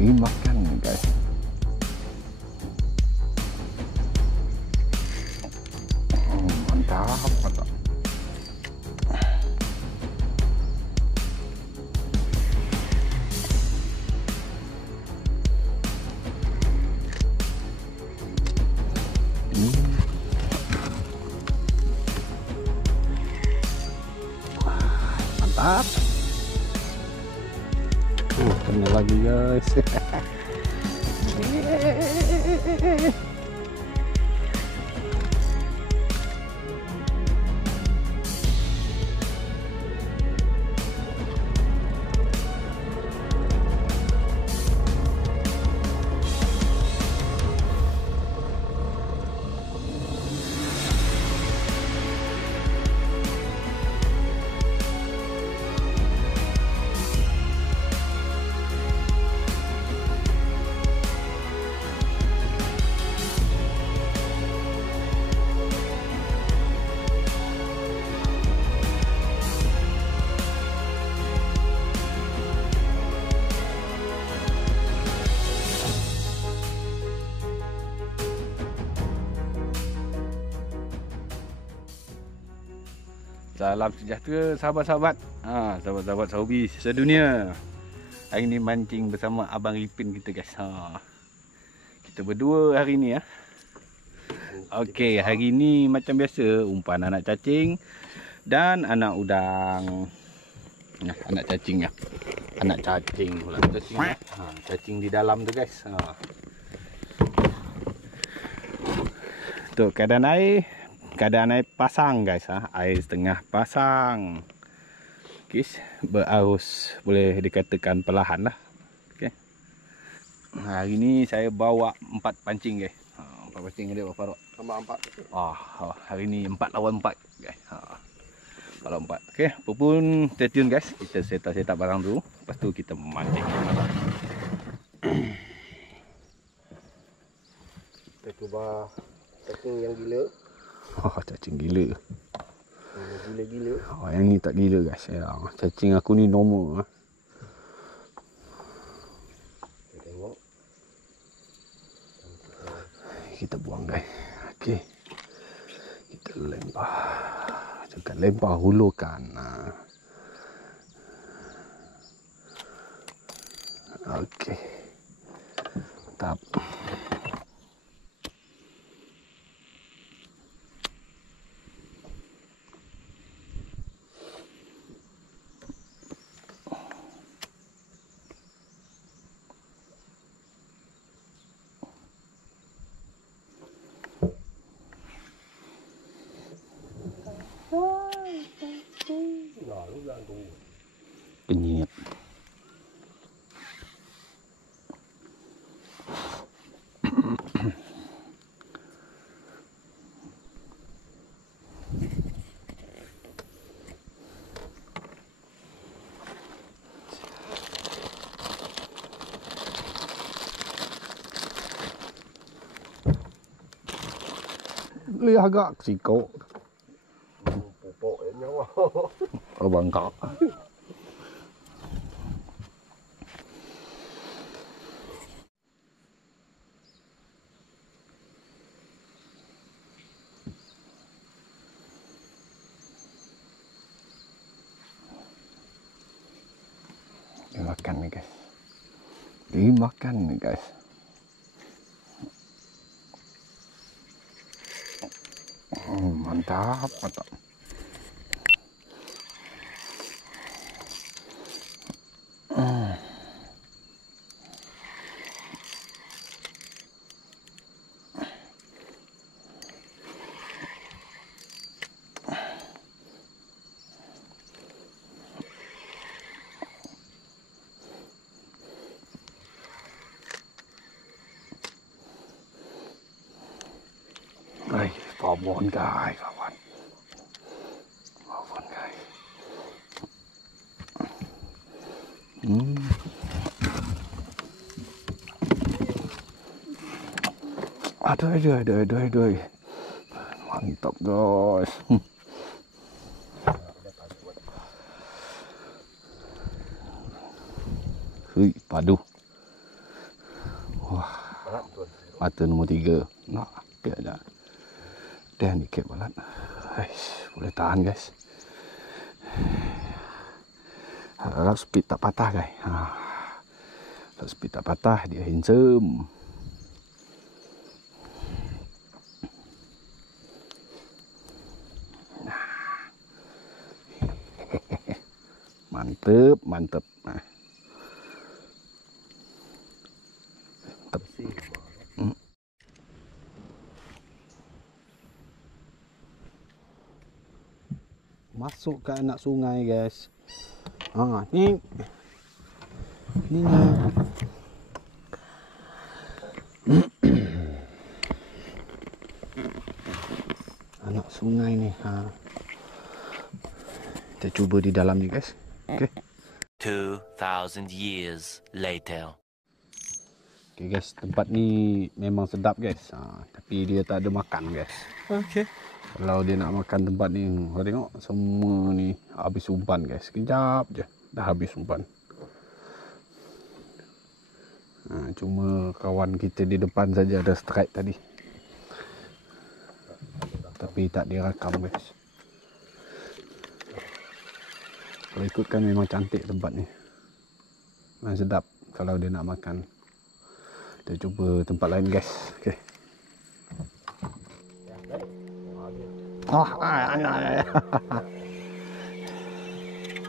dimakan guys. Mantap, mantap. Mantap. Kena lagi guys. Salam sejahtera sahabat-sahabat. Sahabat-sahabat Sahobi sedunia. Hari ni mancing bersama Abang Ipin kita guys. Kita berdua hari ni ya. Okey, hari ni macam biasa umpan anak cacing dan anak udang. Nah, anak cacing ya. Anak cacing pula cacing ya. Cacing di dalam tu guys. Tu keadaan air pasang guys. Air setengah pasang. Guys, berarus boleh dikatakan perlahan lah. Okay. Hari ni saya bawa 4 pancing guys. 4 pancing ada berapa Rok? Tambah 4. Hari ni 4 lawan 4 guys. 4 lawan 4. Okey, apapun stay tune guys. Kita set up barang dulu. Lepas tu kita memancing. Kita cuba cacing yang gila. Cacing gila. Gila-gila. Yang ni tak gila guys. Cacing aku ni normal. Kita tengok. Kita buang guys. Okey. Kita lempar. Jangan lempar, hulurkan. Okey. Mantap. Penyet. Lihat agak sikok. Pupuk nyawa. Bangkak. Dimakan nih guys. Dimakan nih guys. Mantap, mantap. Pawon guys, pawon. Pawon guys. Aduh. Mantap guys. Hui, padu. Mata nombor 3. Nak dia aja. Dia handicap balat. Boleh tahan guys. Harap speed tak patah guys. Kalau speed tak patah dia handsome. Mantep, mantep. Masuk ke anak sungai guys. Ni anak sungai ni. Kita cuba di dalam ni guys. Okay. 2,000 years later. Okay guys, tempat ni memang sedap guys. Tapi dia tak ada makan guys. Okay. Kalau dia nak makan tempat ni, kau tengok semua ni habis umpan guys. Sekejap je dah habis umpan. Cuma kawan kita di depan saja ada strike tadi. Tapi tak direkam guys. Kalau ikutkan memang cantik tempat ni. Memang sedap kalau dia nak makan. Kita cuba tempat lain guys. Okay.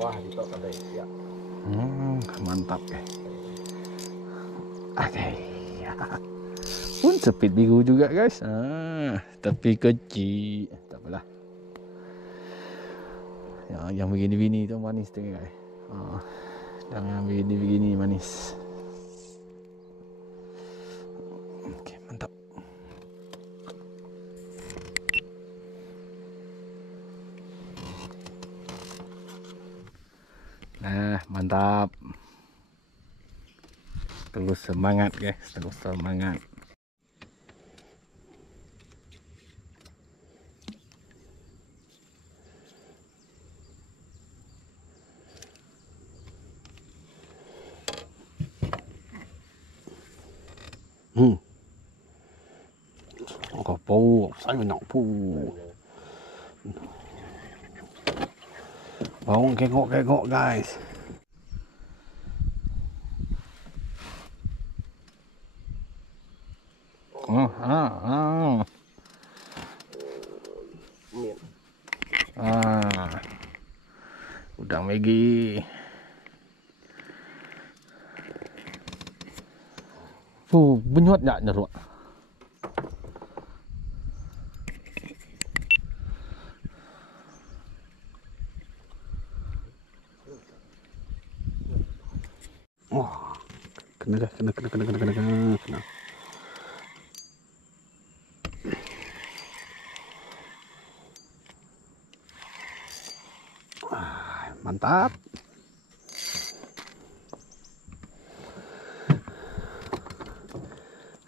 Wah, ditok kadai. Ya. Mantap guys. Okay. Pun speed biru juga guys. Tapi kecil. Tak apalah. Yang begini-begini tu manis tengok guys. Jangan begini-begini manis. Okay, mantap. Mantap. Terus semangat guys, terus semangat. Cóปูsai mà nhọnปู. Bóng cái ngộ guys. Udang Maggie. Benyot enggak nyeruk. Wah, kena. Mantap.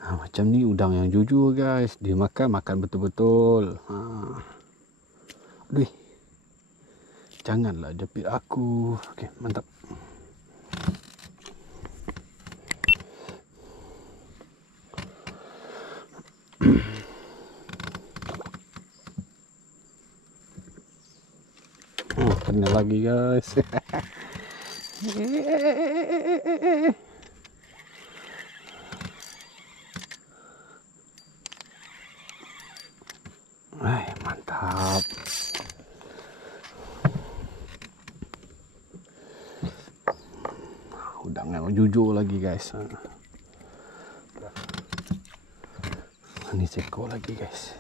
Macam ni udang yang jujur guys. Dia makan betul-betul. Aduh. Janganlah jepit aku. Okey, mantap. Kena lagi guys. Mantap. Udang yang jujur lagi guys. Ini seko lagi guys.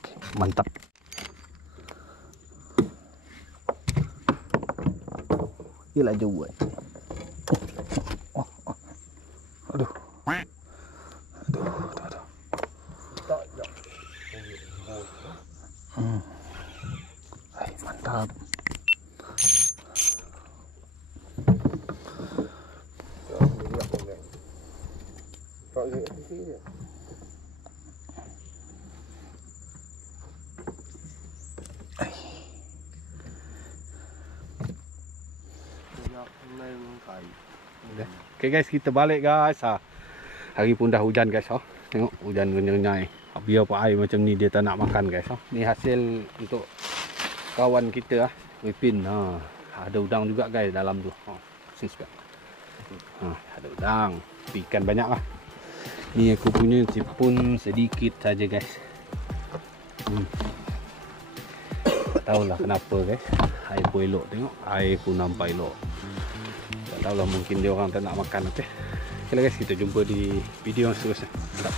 Okey, mantap. Yelah jauh buat. Aduh. Mantap. Okay guys, kita balik guys. Hari pun dah hujan guys. Tengok hujan renyai-renyai. Biar apa air macam ni dia tak nak makan guys. Ni hasil untuk kawan kita Wipin. Ada udang juga guys dalam tu. Subscribe. Ada udang. Ikan banyak lah. Ni aku punya tipun sedikit saja guys. Tak tahulah kenapa guys. Air pun elok, tengok. Air pun nampak elok. Tak tahulah, mungkin dia orang tak nak makan. Okay lah guys, kita jumpa di video yang seterusnya. Mantap.